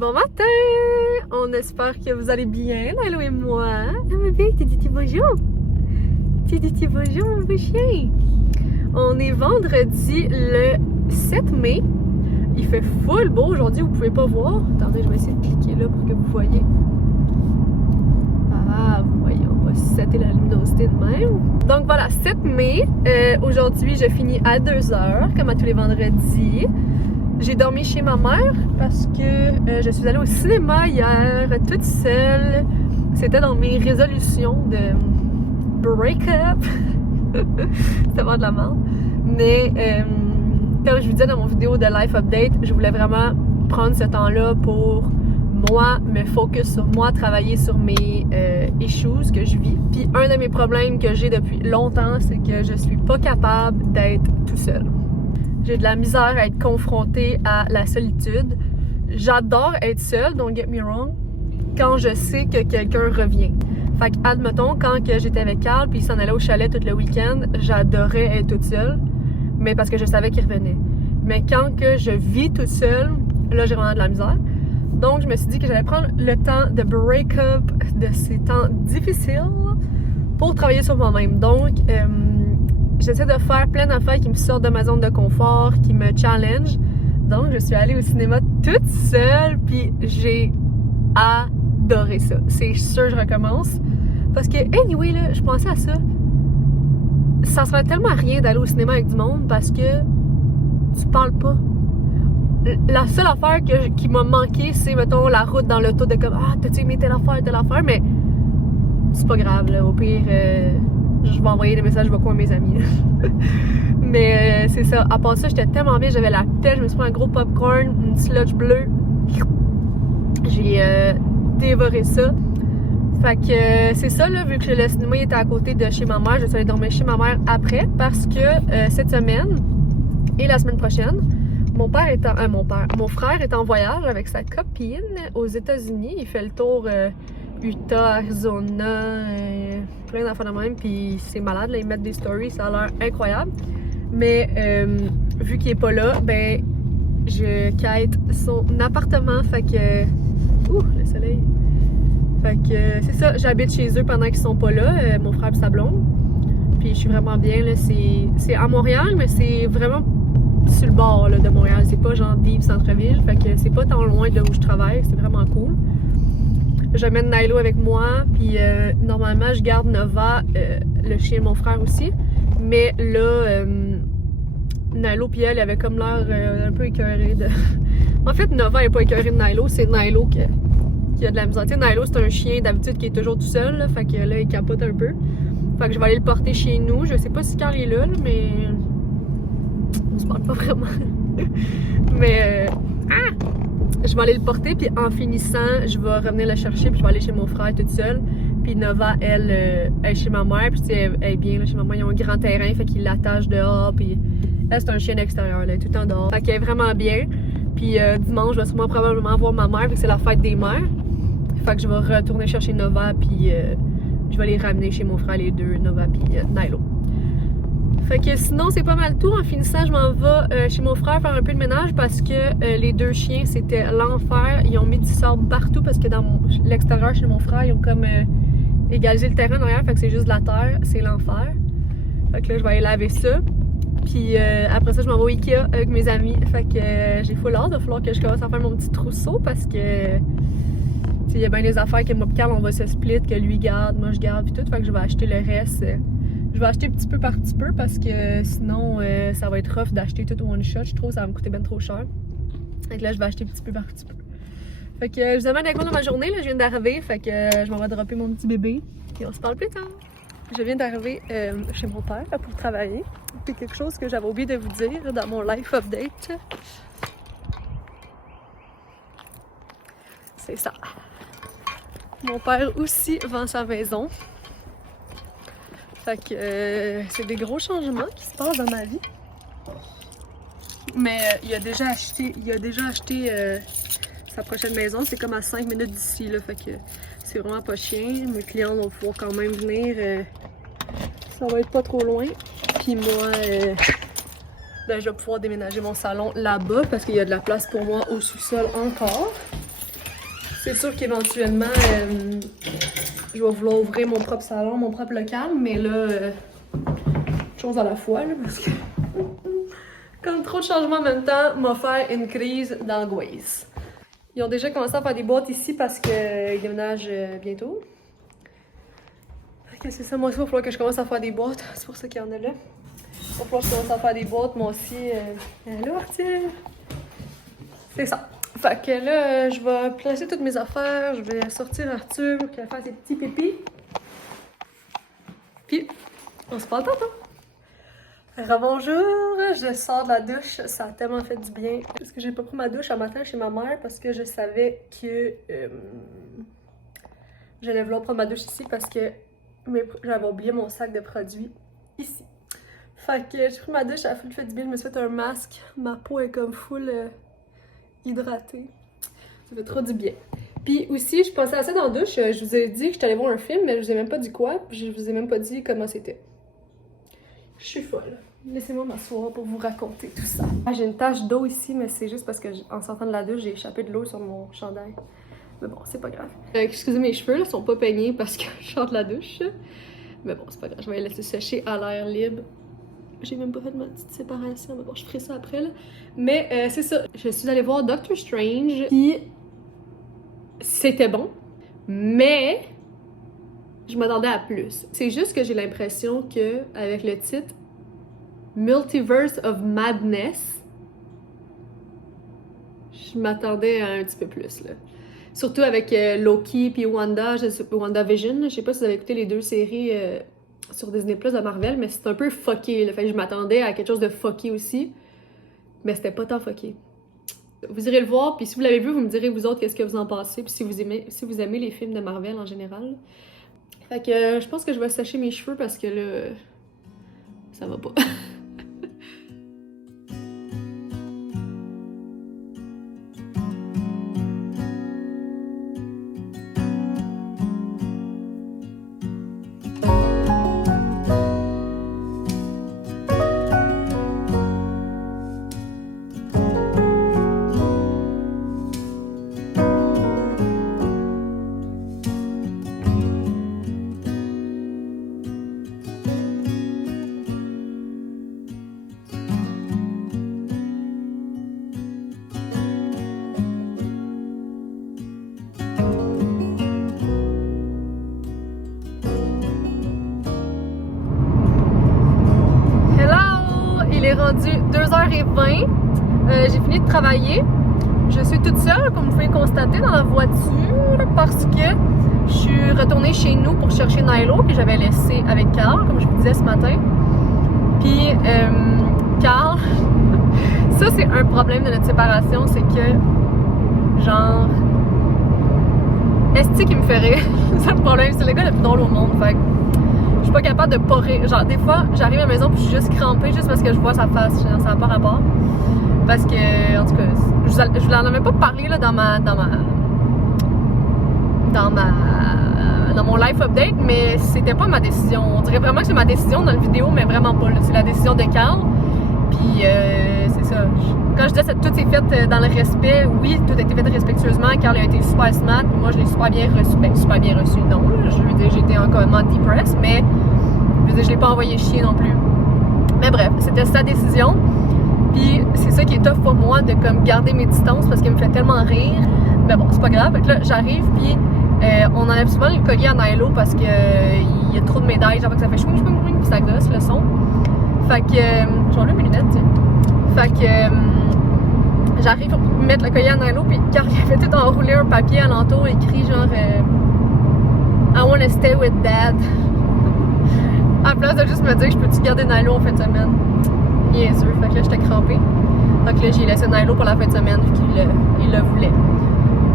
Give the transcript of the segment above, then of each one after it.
Bon matin! On espère que vous allez bien, Nailo et moi. Ah, ma belle, t'es dit bonjour! T'es dit bonjour, mon beau chien! On est vendredi le 7 mai. Il fait full beau aujourd'hui, vous pouvez pas voir. Attendez, je vais essayer de cliquer là pour que vous voyez. Ah, vous voyez, on va setter la luminosité de même. Donc voilà, 7 mai. Aujourd'hui, je finis à 2h, comme à tous les vendredis. J'ai dormi chez ma mère parce que je suis allée au cinéma hier, toute seule. C'était dans mes résolutions de break-up. C'était vraiment de la merde. Mais comme je vous disais dans mon vidéo de Life Update, je voulais vraiment prendre ce temps-là pour moi, me focus sur moi, travailler sur mes issues que je vis. Puis un de mes problèmes que j'ai depuis longtemps, c'est que je suis pas capable d'être tout seul. J'ai de la misère à être confrontée à la solitude. J'adore être seule, don't get me wrong, quand je sais que quelqu'un revient. Fait que, admettons, quand j'étais avec Carl puis il s'en allait au chalet tout le week-end, j'adorais être toute seule, mais parce que je savais qu'il revenait. Mais quand que je vis toute seule, là, j'ai vraiment de la misère. Donc, je me suis dit que j'allais prendre le temps de break-up de ces temps difficiles pour travailler sur moi-même. Donc, j'essaie de faire plein d'affaires qui me sortent de ma zone de confort, qui me challenge. Donc, je suis allée au cinéma toute seule, puis j'ai adoré ça. C'est sûr, je recommence. Parce que, anyway, là, je pensais à ça. Ça serait tellement rien d'aller au cinéma avec du monde parce que tu parles pas. La seule affaire qui m'a manqué, c'est, mettons, la route dans l'auto de comme « Ah, t'as-tu aimé telle affaire? » Mais c'est pas grave, là. Au pire, je vais envoyer des messages vocaux à mes amis. Mais c'est ça. À part ça, j'étais tellement bien, j'avais la tête, je me suis pris un gros popcorn, une sludge bleue. J'ai dévoré ça. Fait que c'est ça, là, vu que le cinéma était à côté de chez ma mère, je suis allée dormir chez ma mère après parce que cette semaine et la semaine prochaine, mon frère est en voyage avec sa copine aux États-Unis. Il fait le tour Utah, Arizona, plein d'affaires de même, puis c'est malade, là, ils mettent des stories, ça a l'air incroyable. Mais vu qu'il est pas là, ben je quête son appartement, fait que... Ouh, le soleil! Fait que c'est ça, j'habite chez eux pendant qu'ils sont pas là, mon frère et sa blonde. Puis je suis vraiment bien, là, c'est à Montréal, mais c'est vraiment sur le bord là, de Montréal, c'est pas genre deep centre-ville, fait que c'est pas tant loin de là où je travaille, c'est vraiment cool. J'amène Nailo avec moi, puis normalement je garde Nova, le chien de mon frère aussi, mais là, Nailo puis elle avait comme l'air un peu écœurée de... En fait, Nova est pas écœurée de Nailo, c'est Nailo qui a de la misère. Tu sais, Nailo c'est un chien d'habitude qui est toujours tout seul, là, fait que là il capote un peu. Fait que je vais aller le porter chez nous, je sais pas si Carl est là, mais... On se parle pas vraiment. Mais je vais aller le porter, puis en finissant, je vais revenir le chercher, puis je vais aller chez mon frère toute seule. Puis Nova, elle est chez ma mère, puis elle est bien là, chez ma mère. Ils ont un grand terrain, fait qu'ils l'attachent dehors, puis elle, c'est un chien d'extérieur, elle est tout le temps dehors. Fait qu'elle est vraiment bien. Puis dimanche, je vais sûrement probablement voir ma mère, vu que c'est la fête des mères. Fait que je vais retourner chercher Nova, puis je vais les ramener chez mon frère, les deux, Nova puis Nailo. Fait que sinon, c'est pas mal tout. En finissant, je m'en vais chez mon frère faire un peu de ménage parce que les deux chiens, c'était l'enfer. Ils ont mis du sable partout parce que dans l'extérieur chez mon frère, ils ont comme égalisé le terrain derrière. Fait que c'est juste de la terre. C'est l'enfer. Fait que là, je vais aller laver ça. Puis après ça, je m'en vais au Ikea avec mes amis. Fait que j'ai full hâte. Il va falloir que je commence à faire mon petit trousseau parce que il y a bien des affaires que moi et Carl, on va se split, que lui garde, moi je garde, puis tout. Fait que je vais acheter le reste. Je vais acheter petit peu par petit peu parce que sinon ça va être rough d'acheter tout one shot. Je trouve que ça va me coûter bien trop cher. Donc là, je vais acheter petit peu par petit peu. Fait que je vous amène avec moi dans ma journée. Là, je viens d'arriver. Fait que je m'en vais dropper mon petit bébé. Et on se parle plus tard. Je viens d'arriver chez mon père pour travailler. C'est quelque chose que j'avais oublié de vous dire dans mon life update. C'est ça. Mon père aussi vend sa maison. Fait que c'est des gros changements qui se passent dans ma vie. Mais il a déjà acheté sa prochaine maison. C'est comme à 5 minutes d'ici, là. Fait que c'est vraiment pas chien. Mes clients vont pouvoir quand même venir. Ça va être pas trop loin. Puis moi, ben, je vais pouvoir déménager mon salon là-bas parce qu'il y a de la place pour moi au sous-sol encore. C'est sûr qu'éventuellement, je vais vouloir ouvrir mon propre salon, mon propre local, mais là, chose à la fois, là, parce que comme trop de changements en même temps m'a fait une crise d'angoisse. Ils ont déjà commencé à faire des boîtes ici parce qu'ils déménagent bientôt. Fait que c'est ça, moi aussi, il va falloir que je commence à faire des boîtes. C'est pour ça qu'il y en a là. Il va falloir que je commence à faire des boîtes, moi aussi. Allô, Arthur? C'est ça. Fait que là, je vais placer toutes mes affaires, je vais sortir Arthur pour qu'elle fasse des petits pépis. Puis, on se parle tantôt. Rebonjour, je sors de la douche, ça a tellement fait du bien. Parce que j'ai pas pris ma douche un matin chez ma mère parce que je savais que j'allais vouloir prendre ma douche ici parce que j'avais oublié mon sac de produits ici. Fait que j'ai pris ma douche, ça a fait du bien, je me suis fait un masque, ma peau est comme full hydratée. Ça fait trop du bien. Puis aussi, je pensais à ça dans la douche, je vous ai dit que j'étais allée voir un film, mais je vous ai même pas dit quoi, puis je vous ai même pas dit comment c'était. Je suis folle. Laissez-moi m'asseoir pour vous raconter tout ça. Ah, j'ai une tache d'eau ici, mais c'est juste parce que en sortant de la douche, j'ai échappé de l'eau sur mon chandail. Mais bon, c'est pas grave. Excusez, mes cheveux là, sont pas peignés parce que je sors de la douche. Mais bon, c'est pas grave, je vais les laisser sécher à l'air libre. J'ai même pas fait ma petite séparation, mais bon, je ferai ça après là. Mais c'est ça, je suis allée voir Doctor Strange, puis c'était bon, mais je m'attendais à plus. C'est juste que j'ai l'impression que avec le titre Multiverse of Madness, je m'attendais à un petit peu plus là. Surtout avec Loki puis WandaVision. Je sais pas si vous avez écouté les deux séries sur Disney Plus de Marvel, mais c'est un peu fucké. Là. Fait que je m'attendais à quelque chose de fucké aussi, mais c'était pas tant fucké. Vous irez le voir, puis si vous l'avez vu, vous me direz vous autres qu'est-ce que vous en pensez, puis si vous aimez les films de Marvel en général. Fait que je pense que je vais sécher mes cheveux parce que là, ça va pas. Il est rendu 2h20. J'ai fini de travailler. Je suis toute seule, comme vous pouvez constater, dans la voiture parce que je suis retournée chez nous pour chercher Nilo que j'avais laissé avec Carl, comme je vous disais ce matin. Puis, Carl, ça c'est un problème de notre séparation, c'est que, genre, est-ce qui me fait rire? C'est le problème, c'est le gars le plus drôle au monde, fait que je suis pas capable de pas rire. Genre, des fois, j'arrive à la maison puis je suis juste crampée juste parce que je vois sa face. Ça n'a pas rapport. Parce que, en tout cas, je vous en avais pas parlé là, dans mon life update, mais c'était pas ma décision. On dirait vraiment que c'est ma décision dans la vidéo, mais vraiment pas. C'est la décision de Carl. Puis, c'est ça. Quand je disais que tout s'est fait dans le respect, oui, tout a été fait respectueusement. Carl a été super smart. Moi, je l'ai super bien reçu. Ben, super bien reçu, non. Là. Je veux dire, j'étais encore depressed, mais je veux dire, je l'ai pas envoyé chier non plus. Mais bref, c'était sa décision. Puis, c'est ça qui est tough pour moi, de comme garder mes distances parce qu'il me fait tellement rire. Mais bon, c'est pas grave. Fait que là, j'arrive, puis on enlève souvent le collier à Nilo parce que il y a trop de médailles. Genre que ça fait chouing, puis ça gosse le son. Fait que, j'enlève mes lunettes, tiens. Fait que, j'arrive pour mettre le collier à Nilo, puis Carl il avait tout enroulé un papier alentour écrit genre I wanna stay with dad. À la place de juste me dire que je peux-tu garder Nilo en fin de semaine. Niaiseux, fait que là j'étais crampée. Donc là j'ai laissé Nilo pour la fin de semaine vu qu'il le voulait.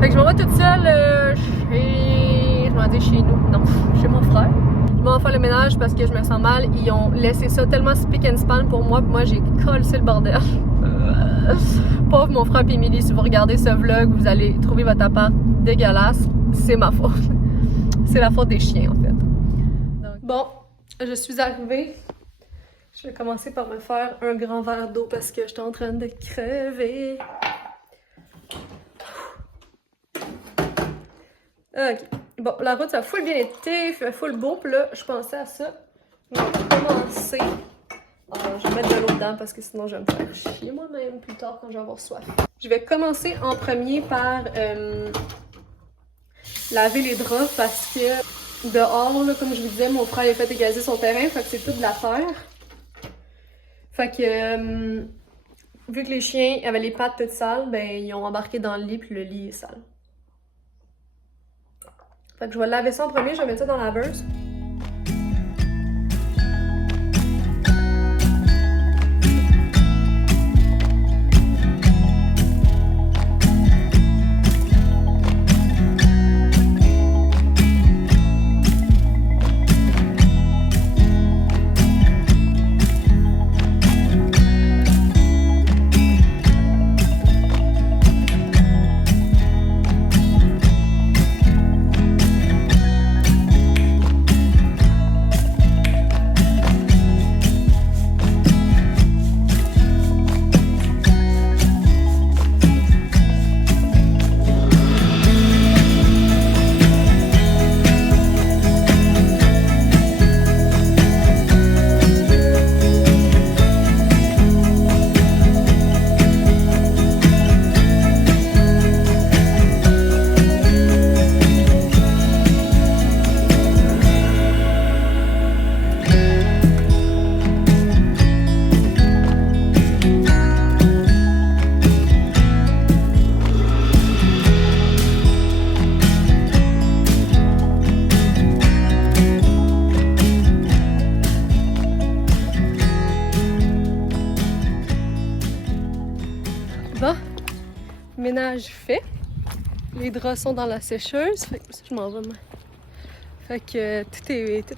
Fait que je m'en vais toute seule je m'en vais chez nous, non, chez mon frère. Je m'en vais faire le ménage parce que je me sens mal. Ils ont laissé ça tellement spick and span pour moi, puis moi j'ai collé le bordel. Pauvre mon frère et Émilie, si vous regardez ce vlog, vous allez trouver votre appart dégueulasse. C'est ma faute. C'est la faute des chiens en fait. Donc, bon, je suis arrivée. Je vais commencer par me faire un grand verre d'eau parce que j'étais en train de crever. Ok. Bon, la route, ça a full bien été, fait full beau, puis là, je pensais à ça. On va commencer. Je vais mettre de l'eau dedans parce que sinon, je vais me faire chier moi-même plus tard quand je vais avoir soif. Je vais commencer en premier par laver les draps parce que dehors, là, comme je vous disais, mon frère a fait égaliser son terrain, fait que c'est tout de la terre. Fait que, vu que les chiens avaient les pattes toutes sales, ben ils ont embarqué dans le lit puis le lit est sale. Fait que je vais laver ça en premier, je vais mettre ça dans la laveuse. Bon, ménage fait. Les draps sont dans la sécheuse. Fait que ça, je m'en vais. Fait que tout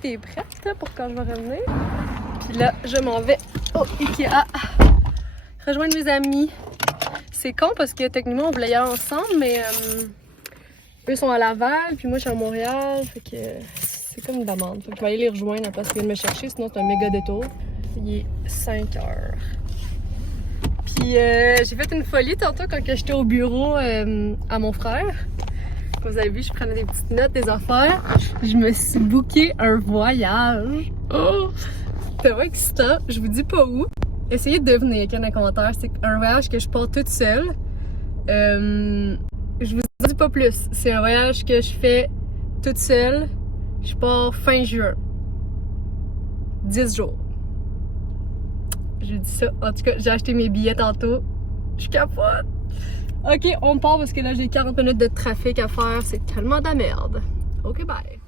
est prêt là, pour quand je vais revenir. Puis là, je m'en vais au Ikea rejoindre mes amis. C'est con parce que techniquement on voulait y aller ensemble, mais eux sont à Laval, puis moi je suis à Montréal. Fait que c'est comme une demande. Fait que je vais aller les rejoindre après qu'ils viennent me chercher, sinon c'est un méga détour. Il est 5 heures. Puis j'ai fait une folie tantôt quand j'étais au bureau à mon frère. Comme vous avez vu, je prenais des petites notes, des affaires. Je me suis booké un voyage. Oh! C'était vraiment excitant. Je vous dis pas où. Essayez de deviner dans les commentaires. C'est un voyage que je pars toute seule. Je vous dis pas plus. C'est un voyage que je fais toute seule. Je pars fin juin. 10 jours. Je dis ça. En tout cas, j'ai acheté mes billets tantôt. Je capote. Ok, on part parce que là, j'ai 40 minutes de trafic à faire. C'est tellement de la merde. Ok, bye.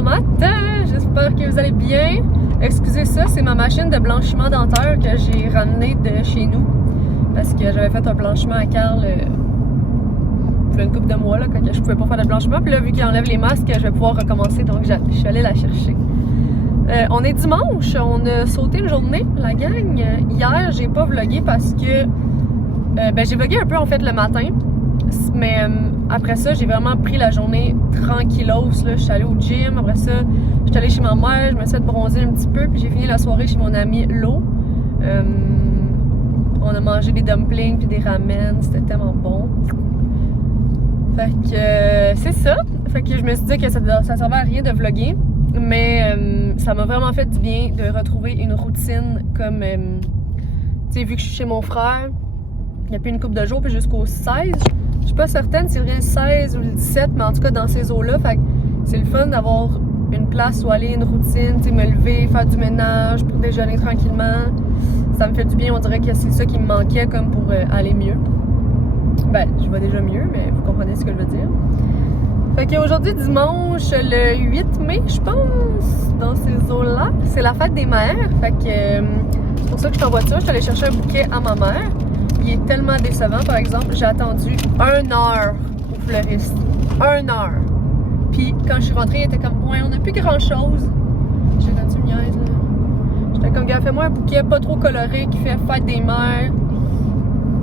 Bon matin! J'espère que vous allez bien. Excusez ça, c'est ma machine de blanchiment dentaire que j'ai ramenée de chez nous. Parce que j'avais fait un blanchiment à Carl il y a une couple de mois là, quand je pouvais pas faire de blanchiment. Puis là, vu qu'il enlève les masques, je vais pouvoir recommencer. Donc je suis allée la chercher. On est dimanche, on a sauté une journée, la gang. Hier, j'ai pas vlogué parce que j'ai vlogué un peu en fait le matin. Mais après ça, j'ai vraiment pris la journée tranquillos. Je suis allée au gym. Après ça, je suis allée chez ma mère. Je me suis fait bronzer un petit peu. Puis j'ai fini la soirée chez mon ami Lo. On a mangé des dumplings puis des ramen. C'était tellement bon. Fait que c'est ça. Fait que je me suis dit que ça servait à rien de vlogger. Mais ça m'a vraiment fait du bien de retrouver une routine comme... tu sais, vu que je suis chez mon frère, il y a plus une couple de jours, puis jusqu'au 16. Je suis pas certaine si c'est vrai le 16 ou le 17, mais en tout cas dans ces eaux-là. Fait que c'est le fun d'avoir une place où aller, une routine, tu sais, me lever, faire du ménage pour déjeuner tranquillement. Ça me fait du bien, on dirait que c'est ça qui me manquait comme pour aller mieux. Ben, je vais déjà mieux, mais vous comprenez ce que je veux dire. Fait qu'aujourd'hui, dimanche, le 8 mai, je pense, dans ces eaux-là, c'est la fête des mères. Fait que c'est pour ça que je suis en voiture. Je suis allée chercher un bouquet à ma mère. Il est tellement décevant, par exemple. J'ai attendu 1 heure au fleuriste. 1 heure. Puis quand je suis rentrée, il était comme, ouais, on n'a plus grand-chose. J'ai rendu une niaise, là. J'étais comme, gars, fais-moi un bouquet pas trop coloré qui fait fête des mères.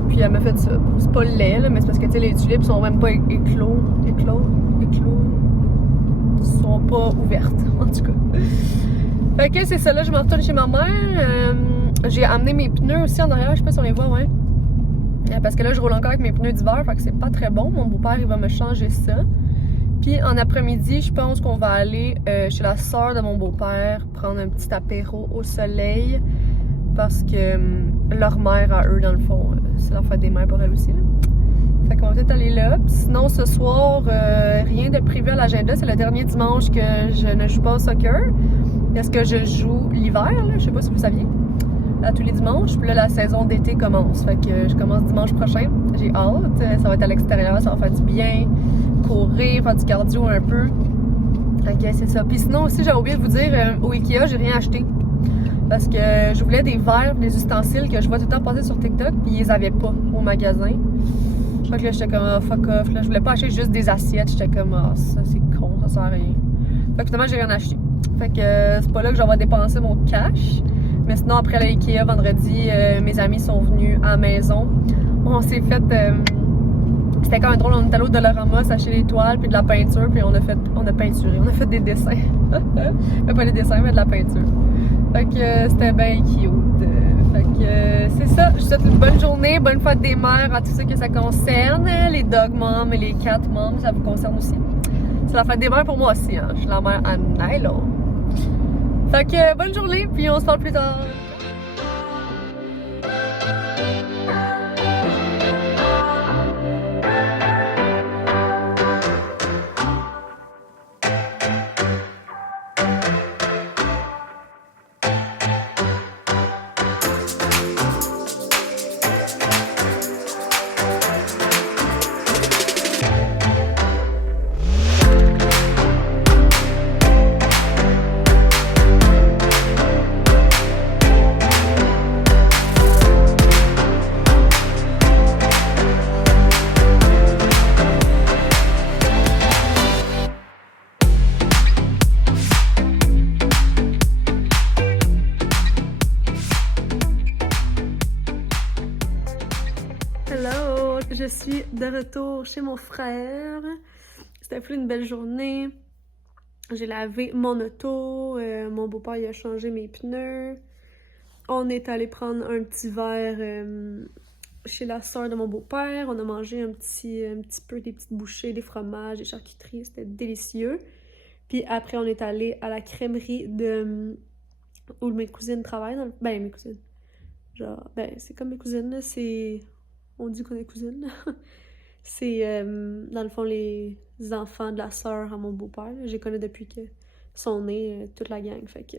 Puis elle m'a fait ça. C'est pas laid, là, mais c'est parce que, tu sais, les tulipes sont même pas éclos. Sont pas ouvertes, en tout cas. Fait que c'est ça, là, je me retourne chez ma mère. J'ai amené mes pneus aussi en arrière, je sais pas si on les voit, ouais. Parce que là, je roule encore avec mes pneus d'hiver, fait que c'est pas très bon. Mon beau-père, il va me changer ça. Puis en après-midi, je pense qu'on va aller chez la sœur de mon beau-père prendre un petit apéro au soleil. Parce que leur mère, à eux, dans le fond, c'est la fête des mères pour elle aussi, là. Fait qu'on va peut-être aller là. Sinon, ce soir, rien de prévu à l'agenda. C'est le dernier dimanche que je ne joue pas au soccer. Parce que je joue l'hiver, là. Je sais pas si vous saviez. À tous les dimanches. Puis là, la saison d'été commence. Fait que je commence dimanche prochain. J'ai hâte. Ça va être à l'extérieur. Ça va faire du bien. Courir, faire du cardio un peu. Fait que c'est ça. Puis sinon aussi, j'ai oublié de vous dire, au Ikea, j'ai rien acheté. Parce que je voulais des verres, des ustensiles que je vois tout le temps passer sur TikTok. Puis ils les avaient pas au magasin. Fait que là, j'étais comme, oh, fuck off. Là, je voulais pas acheter juste des assiettes. J'étais comme, oh, ça c'est con, ça sert à rien. Fait que finalement, j'ai rien acheté. Fait que c'est pas là que je vais dépenser mon cash. Mais sinon, après l'IKEA, vendredi, mes amis sont venus à la maison. On s'est fait. C'était quand même drôle. On est allé au Dollarama s'acheter des toiles puis de la peinture. Puis on a peinturé. On a fait des dessins. Mais pas des dessins, mais de la peinture. Fait que c'était bien cute. Fait que c'est ça. Je vous souhaite une bonne journée, bonne fête des mères à tous ceux que ça concerne. Les dog moms et les cat moms, ça vous concerne aussi. C'est la fête des mères pour moi aussi, hein. Je suis la mère à Nilo. Fait que bonne journée, puis on se parle plus tard. Hello! Je suis de retour chez mon frère. C'était plus une belle journée. J'ai lavé mon auto. Mon beau-père il a changé mes pneus. On est allé prendre un petit verre chez la sœur de mon beau-père. On a mangé un petit peu des petites bouchées, des fromages, des charcuteries. C'était délicieux. Puis après, on est allé à la crèmerie de... où mes cousines travaillent. Ben, mes cousines. Genre, ben, c'est comme mes cousines, là. C'est... On dit qu'on est cousines. C'est, dans le fond, les enfants de la sœur à mon beau-père. Je les connais depuis qu'ils sont nés, toute la gang. Fait que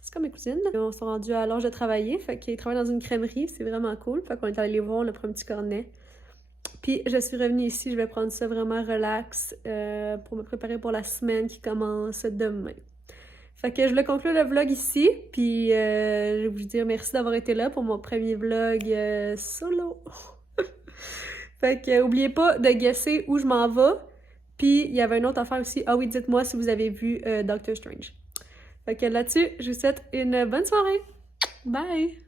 c'est comme mes cousines. On s'est rendus à l'âge de travailler. Fait qu'ils travaillent dans une crèmerie. C'est vraiment cool. Fait qu'on est allé les voir. On a pris un petit cornet. Puis je suis revenue ici, je vais prendre ça vraiment relax pour me préparer pour la semaine qui commence demain. Fait que je vais conclure le vlog ici, puis je vais vous dire merci d'avoir été là pour mon premier vlog solo. Fait que oubliez pas de guesser où je m'en vais. Puis il y avait une autre affaire aussi. Ah oui, dites-moi si vous avez vu Doctor Strange. Fait que là-dessus, je vous souhaite une bonne soirée. Bye!